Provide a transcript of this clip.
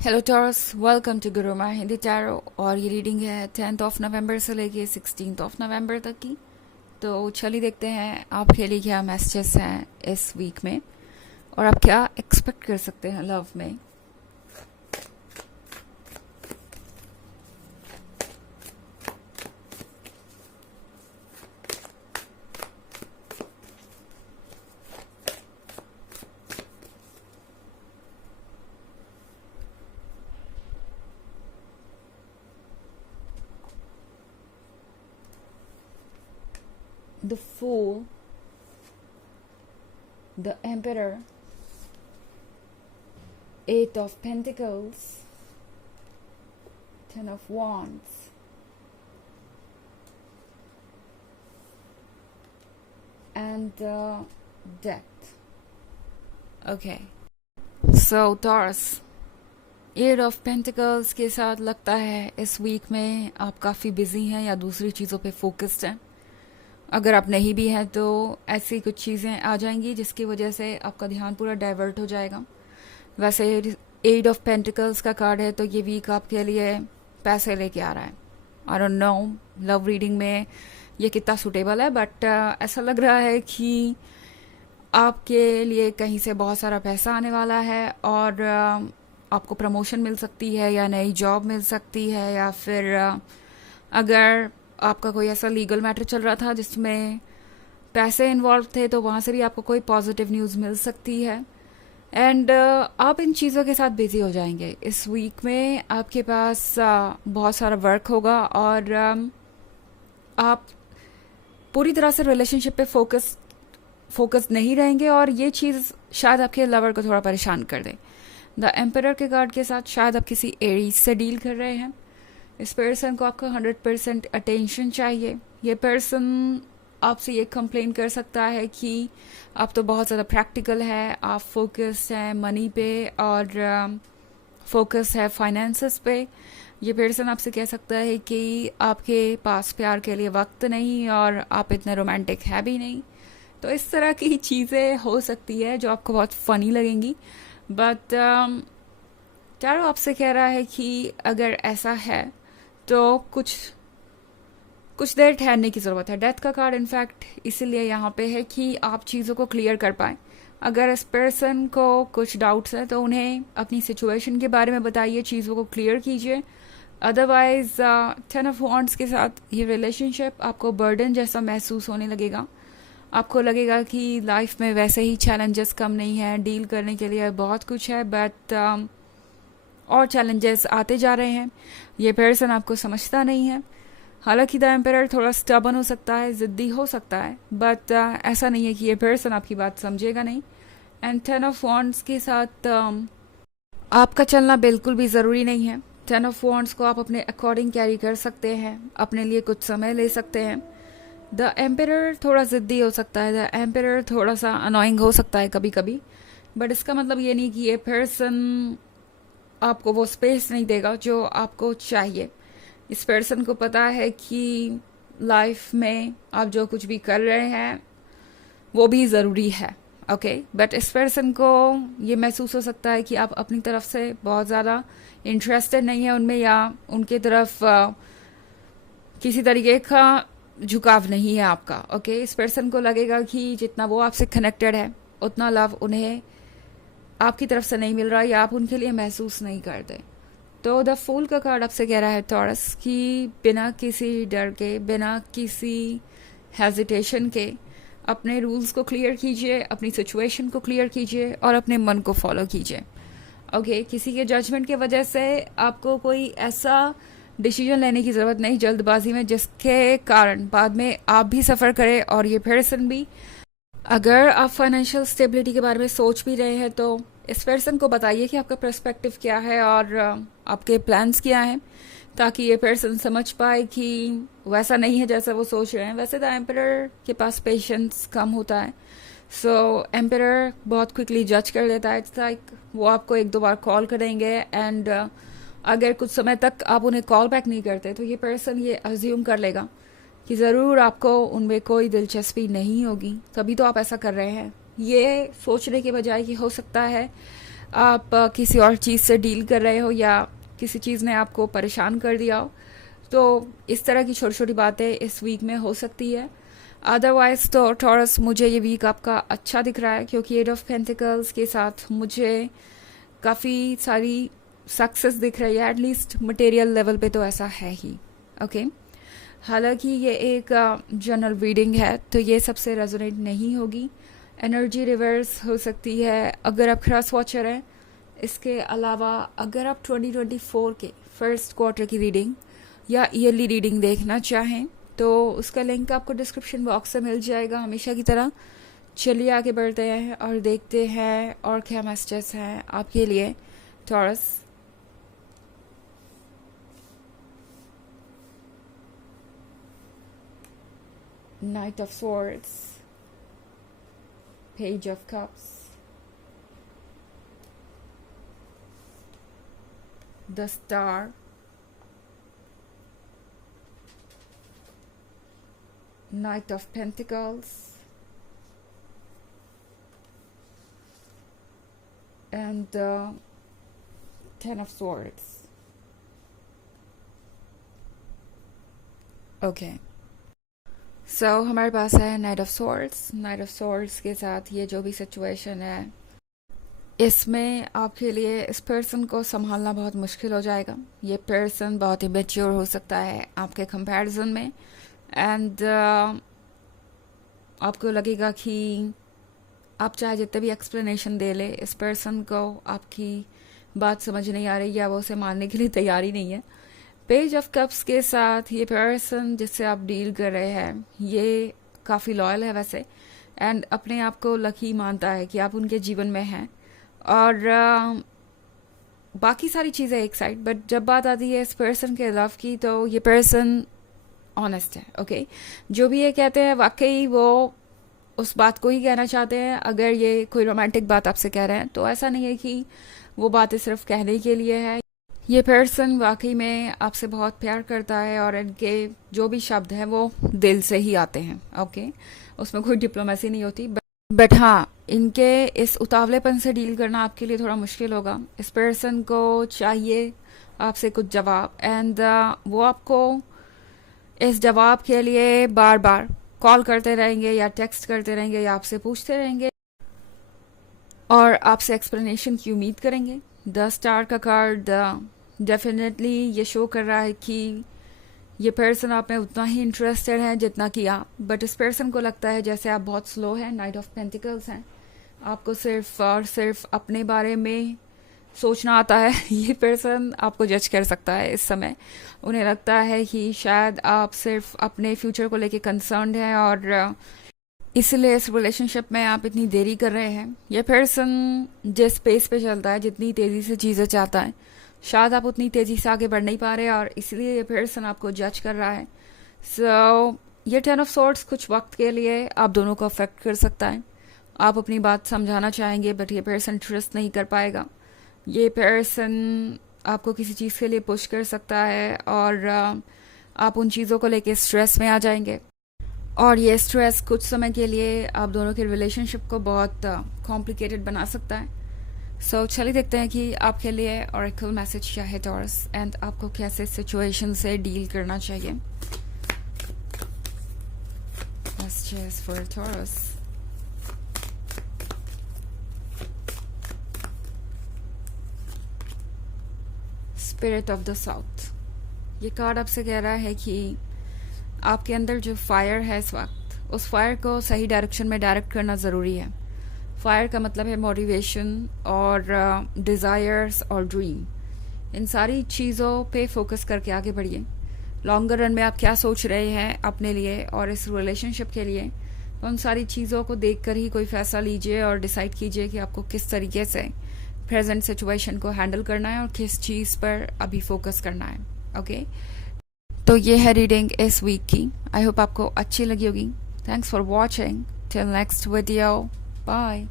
Hello Taurus, welcome to Gurumaa Hindi tarot. और ये reading है 10th ऑफ नवंबर से लेके 16th ऑफ नवंबर तक की। तो चलिए देखते हैं आपके लिए क्या मैसेजेस हैं इस वीक में और आप क्या एक्सपेक्ट कर सकते हैं लव में। The fool, the emperor, eight of pentacles, 10 of wands, and the death. Okay, so Taurus, eight of pentacles के साथ लगता है इस वीक में आप काफ़ी बिजी हैं या दूसरी चीज़ों पे फोकस्ड हैं। अगर आप नहीं भी हैं तो ऐसी कुछ चीज़ें आ जाएंगी जिसकी वजह से आपका ध्यान पूरा डाइवर्ट हो जाएगा। वैसे एट ऑफ पेंटिकल्स का कार्ड है तो ये वीक आपके लिए पैसे लेके आ रहा है। I don't know love reading में ये कितना सुटेबल है, बट ऐसा लग रहा है कि आपके लिए कहीं से बहुत सारा पैसा आने वाला है और आपको प्रमोशन मिल सकती है या नई जॉब मिल सकती है, या फिर अगर आपका कोई ऐसा लीगल मैटर चल रहा था जिसमें पैसे इन्वॉल्व थे तो वहाँ से भी आपको कोई पॉजिटिव न्यूज़ मिल सकती है। एंड आप इन चीज़ों के साथ बिजी हो जाएंगे इस वीक में। आपके पास बहुत सारा वर्क होगा और आप पूरी तरह से रिलेशनशिप पे फोकस नहीं रहेंगे और ये चीज़ शायद आपके लवर को थोड़ा परेशान कर दे। द एम्परर के कार्ड के साथ शायद आप किसी एरीज से डील कर रहे हैं। इस पर्सन को आपका 100% अटेंशन चाहिए। ये पर्सन आपसे ये कंप्लेन कर सकता है कि आप तो बहुत ज़्यादा प्रैक्टिकल है, आप फोकस हैं मनी पे और फोकस है फाइनेंसेस पे। ये पर्सन आपसे कह सकता है कि आपके पास प्यार के लिए वक्त नहीं और आप इतने रोमांटिक है भी नहीं। तो इस तरह की चीज़ें हो सकती है जो आपको बहुत फ़नी लगेंगी, बट चारों आपसे कह रहा है कि अगर ऐसा है तो कुछ देर ठहरने की ज़रूरत है। डेथ का कार्ड इनफैक्ट इसीलिए यहाँ पे है कि आप चीज़ों को क्लियर कर पाएँ। अगर इस पर्सन को कुछ डाउट्स है तो उन्हें अपनी सिचुएशन के बारे में बताइए, चीज़ों को क्लियर कीजिए। अदरवाइज 10 ऑफ वॉन्ड्स के साथ ये रिलेशनशिप आपको बर्डन जैसा महसूस होने लगेगा। आपको लगेगा कि लाइफ में वैसे ही चैलेंजेस कम नहीं है, डील करने के लिए बहुत कुछ है, बट और चैलेंजेस आते जा रहे हैं। ये पर्सन आपको समझता नहीं है। हालांकि द एम्परर थोड़ा स्टबन हो सकता है, ज़िद्दी हो सकता है, बट ऐसा नहीं है कि ये पर्सन आपकी बात समझेगा नहीं। एंड 10 ऑफ वॉन्ड्स के साथ आपका चलना बिल्कुल भी ज़रूरी नहीं है। 10 ऑफ वॉन्ड्स को आप अपने अकॉर्डिंग कैरी कर सकते हैं, अपने लिए कुछ समय ले सकते हैं। द एम्परर थोड़ा ज़िद्दी हो सकता है, द एम्परर थोड़ा सा अनोइंग हो सकता है कभी कभी, बट इसका मतलब ये नहीं कि ये पर्सन आपको वो स्पेस नहीं देगा जो आपको चाहिए। इस पर्सन को पता है कि लाइफ में आप जो कुछ भी कर रहे हैं वो भी ज़रूरी है, ओके। बट इस पर्सन को ये महसूस हो सकता है कि आप अपनी तरफ से बहुत ज़्यादा इंटरेस्टेड नहीं है उनमें, या उनके तरफ किसी तरीके का झुकाव नहीं है आपका, ओके। इस पर्सन को लगेगा कि जितना वो आपसे कनेक्टेड है उतना लव उन्हें आपकी तरफ से नहीं मिल रहा या आप उनके लिए महसूस नहीं करते। तो द फूल का कार्ड आपसे कह रहा है टॉरस कि बिना किसी डर के, बिना किसी हेजिटेशन के अपने रूल्स को क्लियर कीजिए, अपनी सिचुएशन को क्लियर कीजिए और अपने मन को फॉलो कीजिए, ओके। किसी के जजमेंट की वजह से आपको कोई ऐसा डिसीजन लेने की ज़रूरत नहीं जल्दबाजी में जिसके कारण बाद में आप भी सफ़र करें और ये पर्सन भी। अगर आप फाइनेंशियल स्टेबिलिटी के बारे में सोच भी रहे हैं तो इस पर्सन को बताइए कि आपका पर्सपेक्टिव क्या है और आपके प्लान्स क्या हैं, ताकि ये पर्सन समझ पाए कि वैसा नहीं है जैसा वो सोच रहे हैं। वैसे द एम्परर के पास पेशेंस कम होता है, सो एम्परर बहुत क्विकली जज कर लेता है। इट्स लाइक वो आपको एक दो बार कॉल करेंगे एंड अगर कुछ समय तक आप उन्हें कॉल बैक नहीं करते तो ये पर्सन ये अज्यूम कर लेगा कि ज़रूर आपको उनमें कोई दिलचस्पी नहीं होगी, तभी तो आप ऐसा कर रहे हैं। ये सोचने के बजाय कि हो सकता है आप किसी और चीज़ से डील कर रहे हो या किसी चीज़ ने आपको परेशान कर दिया हो, तो इस तरह की छोटी छोटी बातें इस वीक में हो सकती है। अदरवाइज तो टॉरस मुझे ये वीक आपका अच्छा दिख रहा है, क्योंकि एट ऑफ पेंटिकल्स के साथ मुझे काफ़ी सारी सक्सेस दिख रही है, एटलीस्ट मटेरियल लेवल पे तो ऐसा है ही। ओके, हालांकि ये एक जनरल रीडिंग है तो ये सबसे रेजोनेट नहीं होगी, एनर्जी रिवर्स हो सकती है अगर आप क्रॉस वॉचर हैं। इसके अलावा अगर आप 2024 के फर्स्ट क्वार्टर की रीडिंग या ईयरली रीडिंग देखना चाहें तो उसका लिंक आपको डिस्क्रिप्शन बॉक्स से मिल जाएगा, हमेशा की तरह। चलिए आगे बढ़ते हैं और देखते हैं और क्या मैसेजेस हैं आपके लिए taurus. Knight of Swords, Page of Cups, the Star, Knight of Pentacles, and the Ten of Swords. Okay. सो हमारे पास है night of swords. Night of swords के साथ ये जो भी सिचुएशन है, इसमें आपके लिए इस पर्सन को संभालना बहुत मुश्किल हो जाएगा। ये पर्सन बहुत ही मैच्योर हो सकता है आपके कंपैरिजन में, एंड आपको लगेगा कि आप चाहे जितने भी एक्सप्लेनेशन दे ले, इस पर्सन को आपकी बात समझ नहीं आ रही या वो उसे मानने के लिए तैयार ही नहीं है। पेज ऑफ कप्स के साथ ये पर्सन जिससे आप डील कर रहे हैं, ये काफ़ी लॉयल है वैसे, एंड अपने आप को लकी मानता है कि आप उनके जीवन में हैं। और बाकी सारी चीज़ें एक साइड, बट जब बात आती है इस पर्सन के लव की, तो ये पर्सन ऑनेस्ट है। ओके, जो भी ये कहते हैं वाकई वो उस बात को ही कहना चाहते हैं। अगर ये कोई रोमांटिक बात आपसे कह रहे हैं तो ऐसा नहीं है कि वो बातें सिर्फ कहने के लिए है। ये पर्सन वाकई में आपसे बहुत प्यार करता है और इनके जो भी शब्द हैं वो दिल से ही आते हैं। ओके, उसमें कोई डिप्लोमेसी नहीं होती, बट हाँ, इनके इस उतावलेपन से डील करना आपके लिए थोड़ा मुश्किल होगा। इस पर्सन को चाहिए आपसे कुछ जवाब, एंड वो आपको इस जवाब के लिए बार बार कॉल करते रहेंगे या टेक्स्ट करते रहेंगे या आपसे पूछते रहेंगे और आपसे एक्सप्लेनेशन की उम्मीद करेंगे। द स्टार का कार्ड डेफिनेटली ये शो कर रहा है कि ये पर्सन आप में उतना ही इंटरेस्टेड है जितना कि आप, बट इस पर्सन को लगता है जैसे आप बहुत स्लो हैं। नाइट ऑफ पेंटिकल्स हैं, आपको सिर्फ और सिर्फ अपने बारे में सोचना आता है। ये पर्सन आपको जज कर सकता है इस समय। उन्हें लगता है कि शायद आप सिर्फ अपने फ्यूचर को लेके कंसर्न्ड हैं और इसलिए इस रिलेशनशिप में आप इतनी देरी कर रहे हैं। ये पर्सन जिस पेस पे चलता है, जितनी तेज़ी से चीज़ें चाहता है, शायद आप उतनी तेज़ी से आगे बढ़ नहीं पा रहे और इसलिए ये पर्सन आपको जज कर रहा है। सो ये 10 ऑफ सॉर्ड्स कुछ वक्त के लिए आप दोनों को अफेक्ट कर सकता है। आप अपनी बात समझाना चाहेंगे बट ये पर्सन ट्रस्ट नहीं कर पाएगा। ये पर्सन आपको किसी चीज़ के लिए पुश कर सकता है और आप उन चीज़ों को लेके स्ट्रेस में आ जाएंगे और ये स्ट्रेस कुछ समय के लिए आप दोनों के रिलेशनशिप को बहुत कॉम्प्लिकेटेड बना सकता है। सो चलिए देखते हैं कि आपके लिए ऑरेकल मैसेज क्या है टॉरस, एंड आपको कैसे सिचुएशन से डील करना चाहिए। Messages for Taurus. Spirit of the south. ये कार्ड आपसे कह रहा है कि आपके अंदर जो फायर है इस वक्त, उस फायर को सही डायरेक्शन में डायरेक्ट करना ज़रूरी है। फायर का मतलब है मोटिवेशन और डिज़ायर्स और ड्रीम। इन सारी चीज़ों पे फोकस करके आगे बढ़िए। लॉन्गर रन में आप क्या सोच रहे हैं अपने लिए और इस रिलेशनशिप के लिए, तो उन सारी चीज़ों को देख कर ही कोई फैसला लीजिए और डिसाइड कीजिए कि आपको किस तरीके से प्रेजेंट सिचुएशन को हैंडल करना है और किस चीज़ पर अभी फोकस करना है। ओके, तो ये है रीडिंग इस वीक की। आई होप आपको अच्छी लगी होगी। Thanks for watching. Till next video, bye.